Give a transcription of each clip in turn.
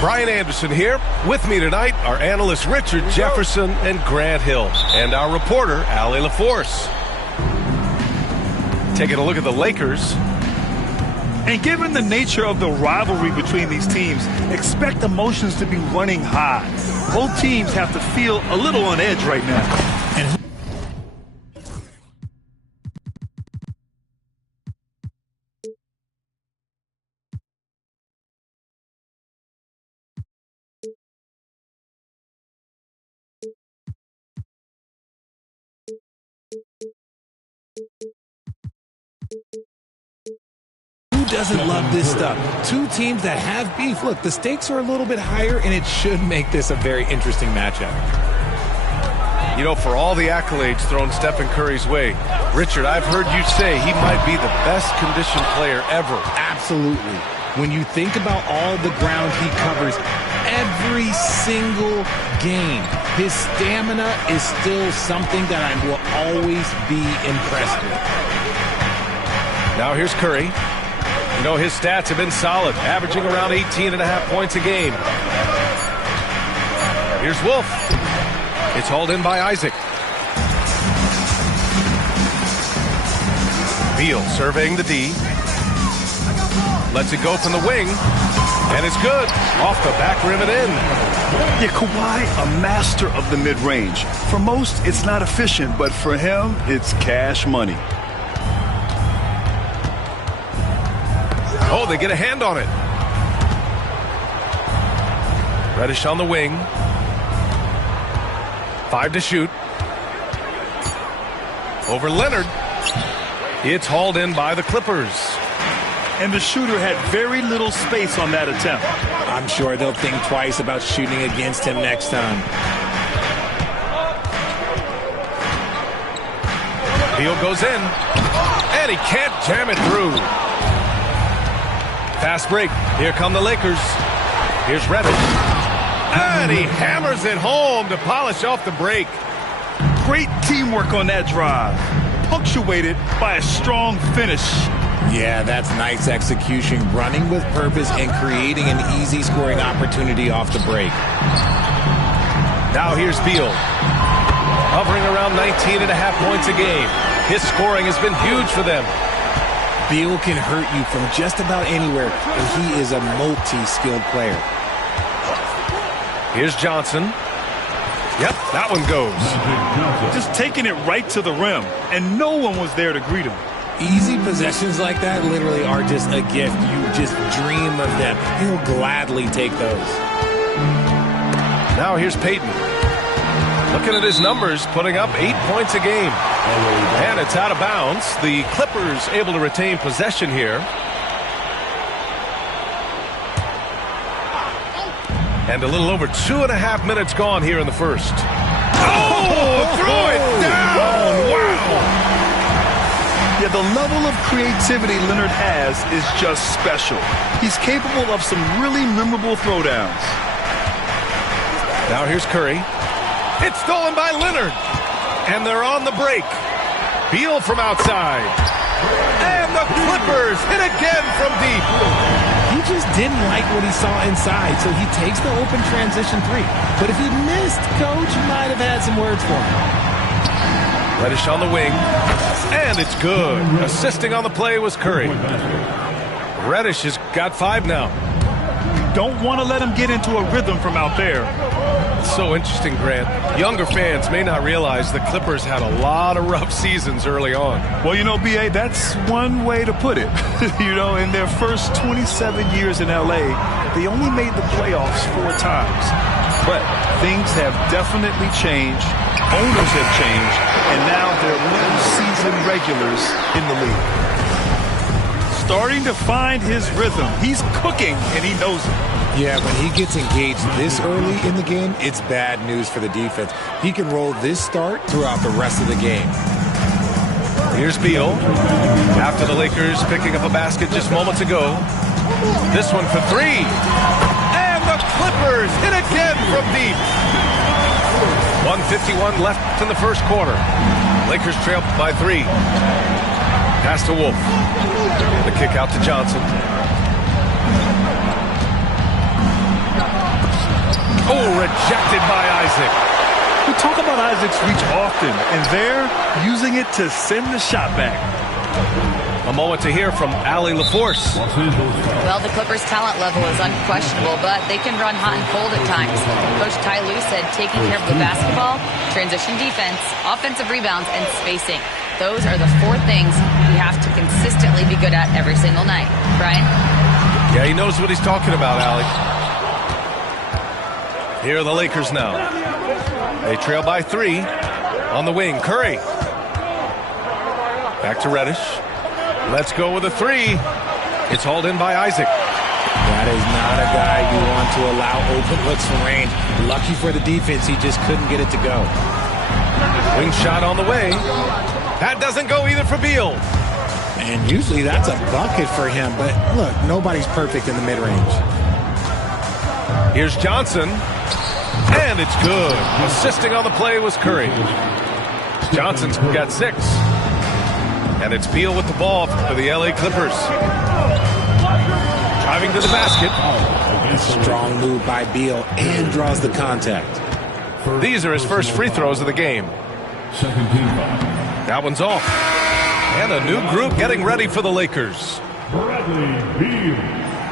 Brian Anderson here. With me tonight are analysts Richard Jefferson and Grant Hill, and our reporter, Allie LaForce. Taking a look at the Lakers. And given the nature of the rivalry between these teams, expect emotions to be running high. Both teams have to feel a little on edge right now. Who doesn't love this stuff? Two teams that have beef. Look, the stakes are a little bit higher, and it should make this a very interesting matchup. You know, for all the accolades thrown Stephen Curry's way, Richard, I've heard you say he might be the best conditioned player ever. Absolutely. When you think about all the ground he covers every single game, his stamina is still something that I will always be impressed with. Now here's Curry. You know, his stats have been solid, averaging around 18.5 points a game. Here's Wolf. It's hauled in by Isaac. Beal surveying the D. Lets it go from the wing. And it's good. Off the back rim and in. Yeah, Kawhi, a master of the mid-range. For most, it's not efficient, but for him, it's cash money. Oh, they get a hand on it. Reddish on the wing. 5 to shoot. Over Leonard. It's hauled in by the Clippers. And the shooter had very little space on that attempt. I'm sure they'll think twice about shooting against him next time. Beal goes in. And he can't jam it through. Fast break. Here come the Lakers. Here's Reddish. And he hammers it home to polish off the break. Great teamwork on that drive, punctuated by a strong finish. Yeah, that's nice execution, running with purpose and creating an easy scoring opportunity off the break. Now here's Beal. Hovering around 19.5 points a game. His scoring has been huge for them. Beal can hurt you from just about anywhere, and he is a multi-skilled player. Here's Johnson. Yep, that one goes. Just taking it right to the rim, and no one was there to greet him. Easy possessions like that literally are just a gift. You just dream of them. He'll gladly take those. Now here's Payton. Looking at his numbers, putting up 8 points a game. And it's out of bounds. The Clippers able to retain possession here. And a little over 2.5 minutes gone here in the first. Oh, threw it down! Wow! Yeah, the level of creativity Leonard has is just special. He's capable of some really memorable throwdowns. Now here's Curry. It's stolen by Leonard. And they're on the break. Beal from outside. And the Clippers hit again from deep. He just didn't like what he saw inside, so he takes the open transition three. But if he missed, Coach might have had some words for him. Reddish on the wing. And it's good. Assisting on the play was Curry. Reddish has got 5 now. Don't want to let him get into a rhythm from out there. It's so interesting, Grant. Younger fans may not realize the Clippers had a lot of rough seasons early on. Well, you know, B.A., that's one way to put it. You know, in their first 27 years in L.A., they only made the playoffs 4 times. But things have definitely changed. Owners have changed. And now they're middle-season regulars in the league. Starting to find his rhythm. He's cooking, and he knows it. Yeah, when he gets engaged this early in the game, it's bad news for the defense. He can roll this start throughout the rest of the game. Here's Beal. After the Lakers picking up a basket just moments ago. This one for 3. And the Clippers hit again from deep. 1:51 left in the first quarter. Lakers trail by 3. Pass to Wolf. The kick out to Johnson. rejected by Isaac. We talk about Isaac's reach often, and they're using it to send the shot back. A moment to hear from Allie LaForce. Well, the Clippers' talent level is unquestionable, but they can run hot and cold at times. Coach Ty Lue said taking care of the basketball, transition defense, offensive rebounds, and spacing. Those are the 4 things we have to consistently be good at every single night. Brian? Yeah, he knows what he's talking about, Allie. Here are the Lakers now. They trail by 3 on the wing. Curry. Back to Reddish. Let's go with a 3. It's hauled in by Isaac. That is not a guy you want to allow open looks from range. Lucky for the defense, he just couldn't get it to go. Wing shot on the way. That doesn't go either for Beal. And usually that's a bucket for him, but look, nobody's perfect in the mid-range. Here's Johnson. And it's good. Assisting on the play was Curry. Johnson's got 6. And it's Beal with the ball for the LA Clippers. Driving to the basket. Strong move by Beal and draws the contact. These are his first free throws of the game. That one's off. And a new group getting ready for the Lakers.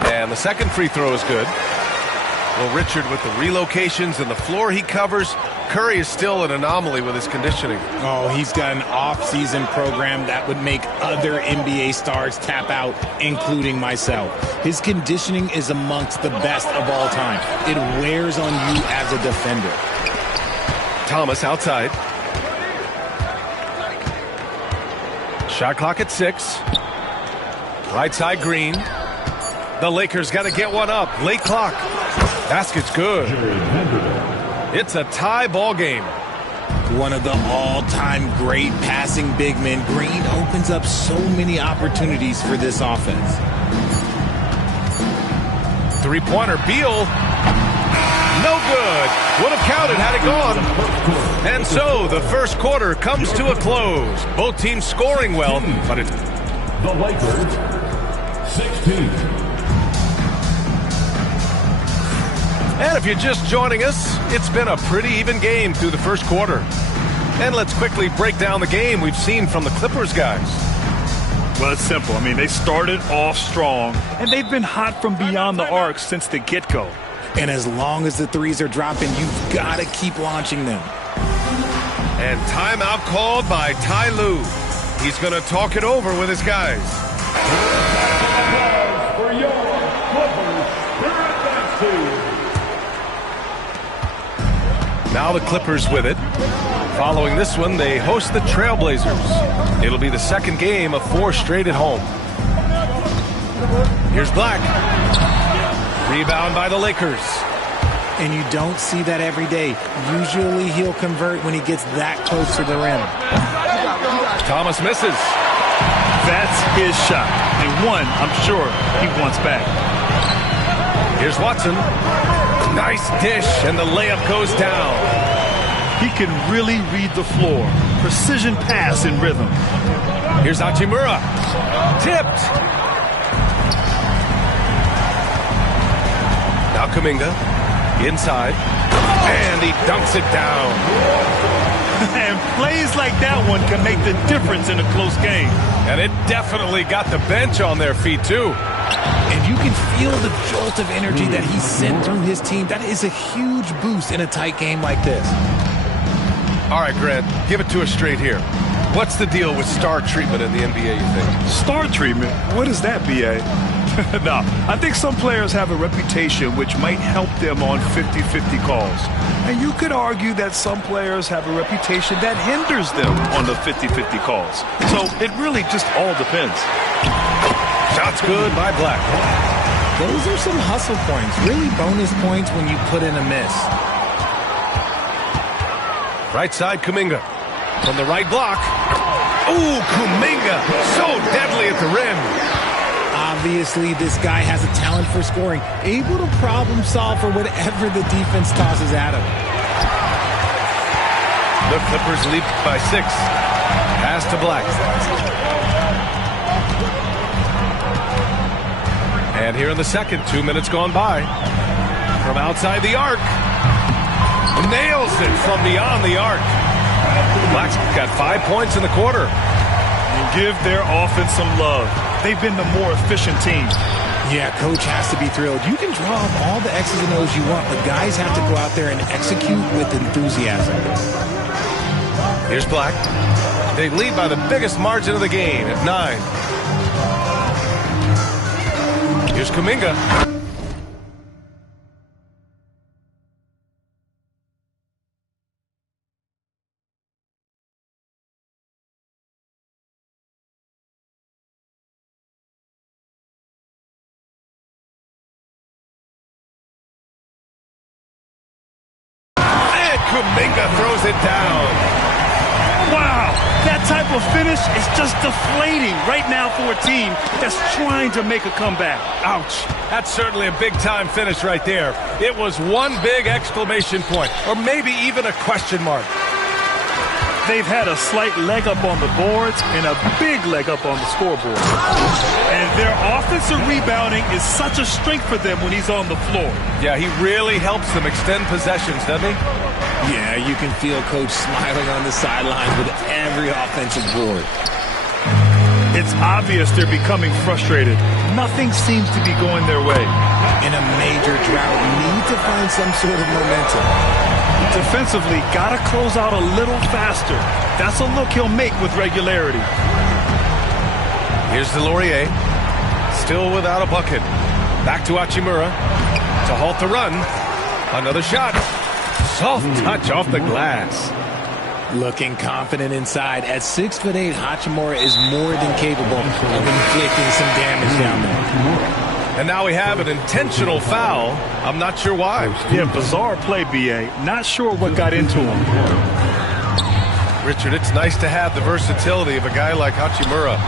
And the second free throw is good. Well, Richard, with the relocations and the floor he covers, Curry is still an anomaly with his conditioning. Oh, he's got an off-season program that would make other NBA stars tap out, including myself. His conditioning is amongst the best of all time. It wears on you as a defender. Thomas outside. Shot clock at 6. Right side Green. The Lakers got to get one up. Late clock. Basket's good. It's a tie ball game. One of the all-time great passing big men. Green opens up so many opportunities for this offense. Three-pointer. Beal. No good. Would have counted had it gone. And so the first quarter comes to a close. Both teams scoring well, but it's the Lakers 16. And if you're just joining us, it's been a pretty even game through the first quarter. And let's quickly break down the game we've seen from the Clippers guys. Well, it's simple. I mean, they started off strong, and they've been hot from beyond the arc since the get-go. And as long as the threes are dropping, you've got to keep launching them. And timeout called by Ty Lue. He's going to talk it over with his guys. For your Clippers, Now the Clippers with it. Following this one, they host the Trailblazers. It'll be the second game of 4 straight at home. Here's Black. Rebound by the Lakers. And you don't see that every day. Usually he'll convert when he gets that close to the rim. Thomas misses. That's his shot. And one, I'm sure, he wants back. Here's Watson. Nice dish, and the layup goes down. He can really read the floor. Precision pass in rhythm. Here's Hachimura. Tipped. Now Kuminga. Inside. And he dunks it down. And plays like that one can make the difference in a close game. And it definitely got the bench on their feet, too. And you can feel the jolt of energy that he sent through his team. That is a huge boost in a tight game like this. All right, Grant, give it to us straight here. What's the deal with star treatment in the NBA, you think? Star treatment? What is that, B.A.? No, I think some players have a reputation which might help them on 50-50 calls. And you could argue that some players have a reputation that hinders them on the 50-50 calls. So it really just all depends. Shots good by Black. Those are some hustle points, really bonus points when you put in a miss. Right side, Kuminga. From the right block. Ooh, Kuminga. So deadly at the rim. Obviously, this guy has a talent for scoring, able to problem solve for whatever the defense tosses at him. The Clippers lead by 6. Pass to Black. And here in the second, 2 minutes gone by. From outside the arc. Nails it from beyond the arc. The Blacks got 5 points in the quarter. And give their offense some love. They've been the more efficient team. Yeah, coach has to be thrilled. You can draw up all the X's and O's you want, but guys have to go out there and execute with enthusiasm. Here's Black. They lead by the biggest margin of the game at 9. Here's Kuminga. Kuminga throws it down. Wow, that type of finish is just deflating right now for a team that's trying to make a comeback. Ouch. That's certainly a big-time finish right there. It was one big exclamation point, or maybe even a question mark. They've had a slight leg up on the boards and a big leg up on the scoreboard. And their offensive rebounding is such a strength for them when he's on the floor. Yeah, he really helps them extend possessions, doesn't he? Yeah, you can feel Coach smiling on the sidelines with every offensive board. It's obvious they're becoming frustrated. Nothing seems to be going their way. In a major drought, need to find some sort of momentum. Defensively, got to close out a little faster. That's a look he'll make with regularity. Here's Delorier. Still without a bucket. Back to Hachimura. To halt the run. Another shot. Soft touch off the glass. Looking confident inside. At 6'8", Hachimura is more than capable of inflicting some damage down there. And now we have an intentional foul. I'm not sure why. Yeah, bizarre play, B.A. Not sure what got into him. Richard, it's nice to have the versatility of a guy like Hachimura.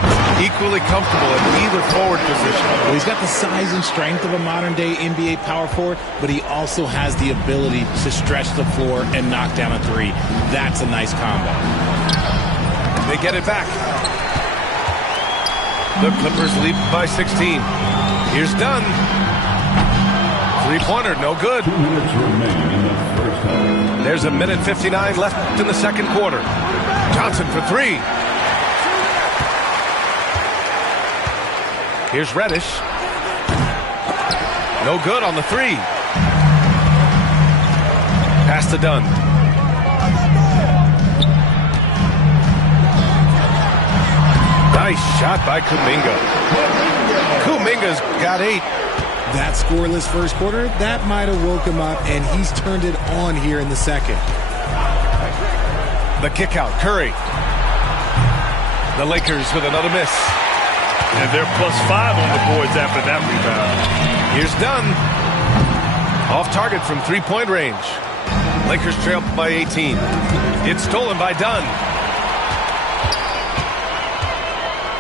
Equally comfortable in either forward position. Well, he's got the size and strength of a modern-day NBA power forward, but he also has the ability to stretch the floor and knock down a three. That's a nice combo. They get it back. The Clippers lead by 16. Here's Dunn. Three-pointer, no good. 2 minutes remaining in the first half. There's a minute 59 left in the second quarter. Johnson for three. Here's Reddish. No good on the three. Pass to Dunn. Nice shot by Kuminga. Kuminga's got 8. That scoreless first quarter, that might have woke him up, and he's turned it on here in the second. The kick out, Curry. The Lakers with another miss. And they're +5 on the boards after that rebound. Here's Dunn. Off target from three-point range. Lakers trail by 18. It's stolen by Dunn.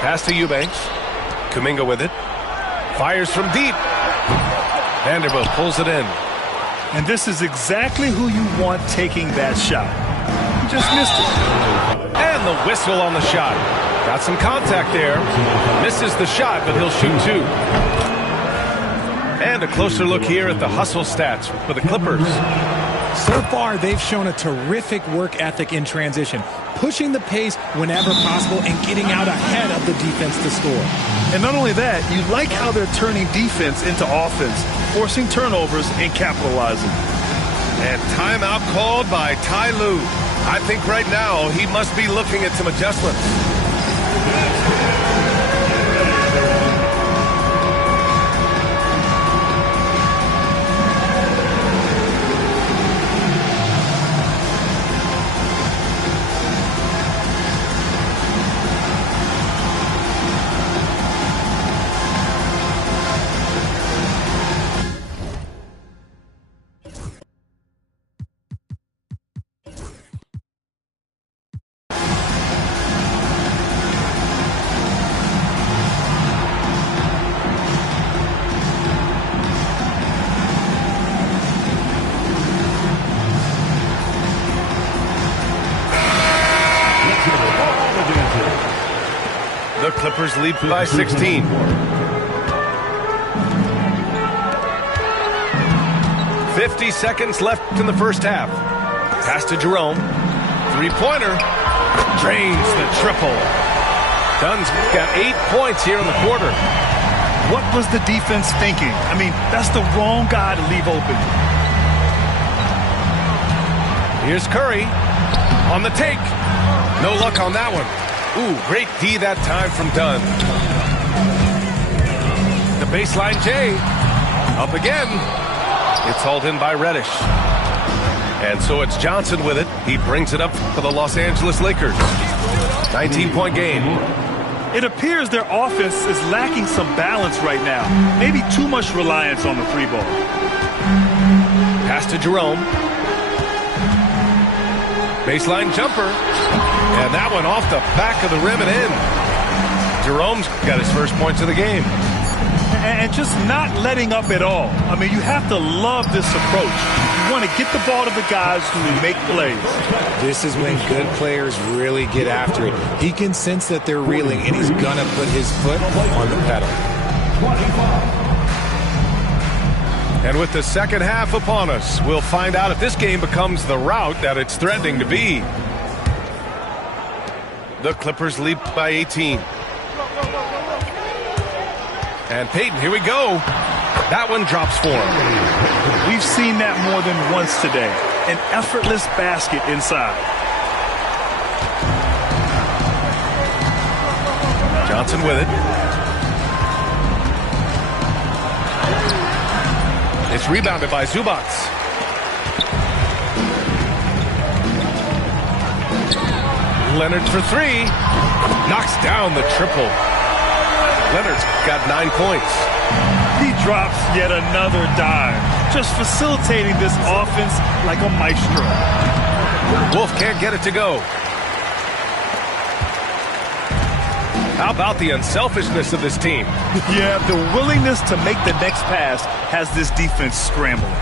Pass to Eubanks. Kuminga with it. Fires from deep. Vanderbilt pulls it in. And this is exactly who you want taking that shot. He just missed it. And the whistle on the shot. Got some contact there. Misses the shot, but he'll shoot two. And a closer look here at the hustle stats for the Clippers. So far, they've shown a terrific work ethic in transition, pushing the pace whenever possible and getting out ahead of the defense to score. And not only that, you like how they're turning defense into offense, forcing turnovers and capitalizing. And timeout called by Ty Lue. I think right now he must be looking at some adjustments. The Clippers lead by 16. 50 seconds left in the first half. Pass to Jerome. Three-pointer. Drains the triple. Dunn's got 8 points here in the quarter. What was the defense thinking? I mean, that's the wrong guy to leave open. Here's Curry on the take. No luck on that one. Ooh, great D that time from Dunn. The baseline J. Up again. It's hauled in by Reddish. And so it's Johnson with it. He brings it up for the Los Angeles Lakers. 19-point game. It appears their offense is lacking some balance right now. Maybe too much reliance on the three ball. Pass to Jerome. Baseline jumper. And that one off the back of the rim and in. Jerome's got his first points of the game. And just not letting up at all. I mean, you have to love this approach. You want to get the ball to the guys who make plays. This is when good players really get after it. He can sense that they're reeling, and he's going to put his foot on the pedal. And with the second half upon us, we'll find out if this game becomes the rout that it's threatening to be. The Clippers lead by 18. And Payton, here we go. That one drops for him. We've seen that more than once today. An effortless basket inside. Johnson with it. It's rebounded by Zubac. Leonard for three. Knocks down the triple. Leonard's got 9 points. He drops yet another dime. Just facilitating this offense like a maestro. Wolf can't get it to go. How about the unselfishness of this team? Yeah, the willingness to make the next pass has this defense scrambling.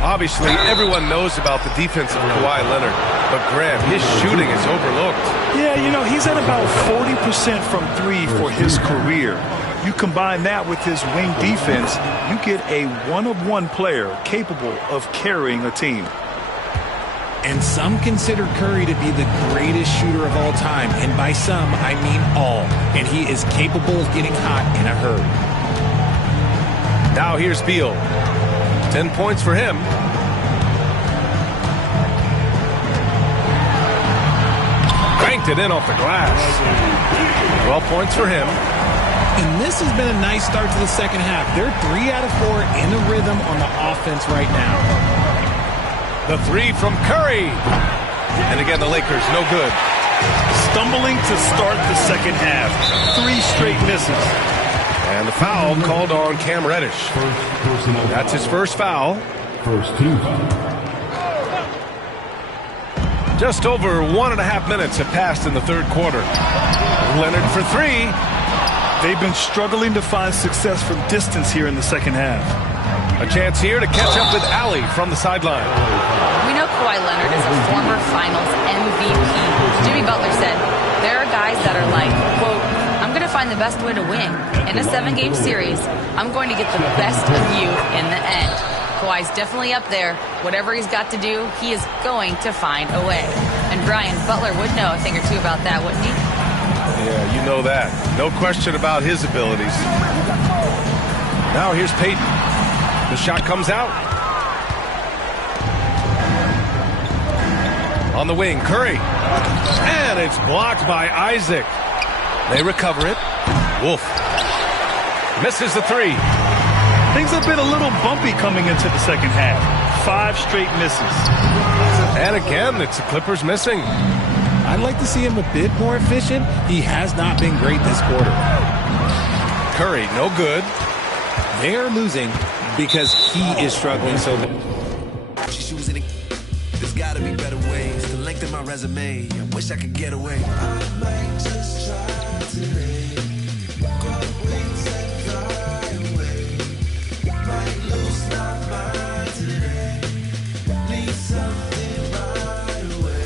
Obviously, everyone knows about the defense of Kawhi Leonard, but Grant, his shooting is overlooked. Yeah, you know, he's at about 40% from three for his career. You combine that with his wing defense, you get a one-of-one player capable of carrying a team. And some consider Curry to be the greatest shooter of all time. And by some, I mean all. And he is capable of getting hot in a hurry. Now here's Beal. 10 points for him. Cranked it in off the glass. 12 points for him. And this has been a nice start to the second half. They're 3 out of 4 in the rhythm on the offense right now. The three from Curry. And again, the Lakers, no good. Stumbling to start the second half. 3 straight misses. And the foul called on Cam Reddish. That's his first foul. First team. Just over 1.5 minutes have passed in the third quarter. Leonard for three. They've been struggling to find success from distance here in the second half. A chance here to catch up with Allie from the sideline. We know Kawhi Leonard is a former Finals MVP. Jimmy Butler said, there are guys that are like, quote, I'm going to find the best way to win. In a 7-game series, I'm going to get the best of you in the end. Kawhi's definitely up there. Whatever he's got to do, he is going to find a way. And Brian, Butler would know a thing or two about that, wouldn't he? Yeah, you know that. No question about his abilities. Now here's Payton. The shot comes out. On the wing, Curry. And it's blocked by Isaac. They recover it. Wolf misses the three. Things have been a little bumpy coming into the second half. 5 straight misses. And again, it's the Clippers missing. I'd like to see him a bit more efficient. He has not been great this quarter. Curry, no good. They're losing because he is struggling so bad. There's gotta be better ways to lengthen my resume. I wish I could get away. I might just try today. Go wings and fly away. Might lose my mind today. Need something right away.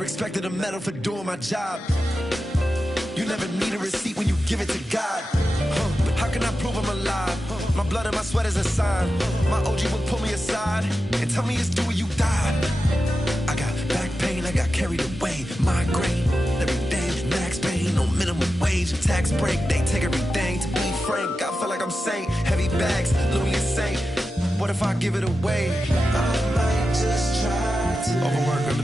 never expected a medal for doing my job. You never need a receipt when you give it to God. But how can I prove I'm alive? My blood and my sweat is a sign. My OG would pull me aside and tell me it's due when you die. I got back pain, I got carried away. Migraine, every day, max pain, no minimum wage. Tax break, they take everything. To be frank, I feel like I'm saint. Heavy bags, Louis and Saint. What if I give it away? I might just try to overwork or